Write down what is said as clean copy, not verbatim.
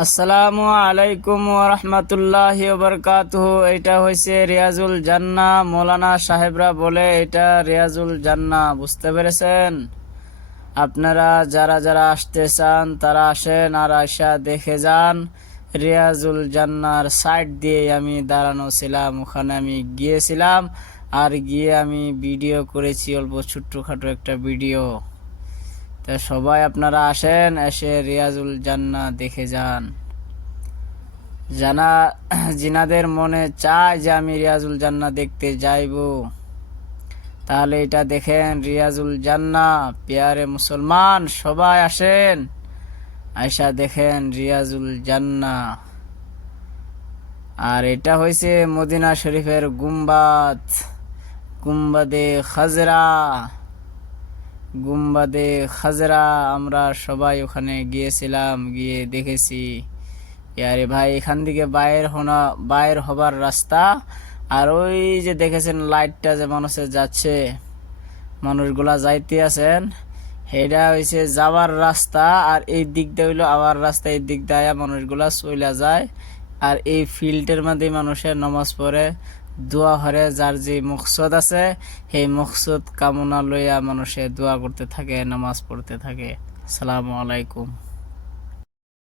আসসালামু আলাইকুম ওরহমতুল্লাহি ওবরকাতুহু। এটা হয়েছে রিয়াজুল জান্না। মৌলানা সাহেবরা বলে এটা রিয়াজুল জান্না। বুঝতে পেরেছেন? আপনারা যারা যারা আসতে চান তারা আসেন আর আয়সা দেখে যান। রিয়াজুল জান্নার সাইড দিয়ে আমি দাঁড়ানো ছিলাম, ওখানে আমি গিয়েছিলাম আর গিয়ে আমি ভিডিও করেছি, অল্প ছোট্টখাটো একটা ভিডিও। তা সবাই আপনারা আসেন, এসে রিয়াজুল জান্না দেখে যান। জানা জিনাদের মনে চায় যে আমি রিয়াজুল জান্না দেখতে যাইব, তাহলে এটা দেখেন রিয়াজুল জান্না। পেয়ারে মুসলমান সবাই আসেন, আয়সা দেখেন রিয়াজুল জান্না। আর এটা হয়েছে মদিনা শরীফের গুম্বাদ, গুম্বাদে খাজরা, গুম্বাদে খাজরা। আমরা সবাই ওখানে গিয়েছিলাম, গিয়ে দেখেছি। আরে ভাই, এখান থেকে বাইর হবার রাস্তা। আর ওই যে দেখেছেন লাইটটা যে মানুষের যাচ্ছে, মানুষগুলা যাইতে আছেন, এটা হইছে যাওয়ার রাস্তা। আর এই দিক দিয়ে হইলো আবার রাস্তা, এই দিক দিয়ে মানুষগুলা চইলা যায়। আর এই ফিল্ডের মধ্যে মানুষের নামাজ পড়ে, দোয়া হরে, যার যে মকসদ আছে সেই মকসদ কামনা লইয়া মানুষে দোয়া করতে থাকে, নামাজ পড়তে থাকে। আসসালামু আলাইকুম।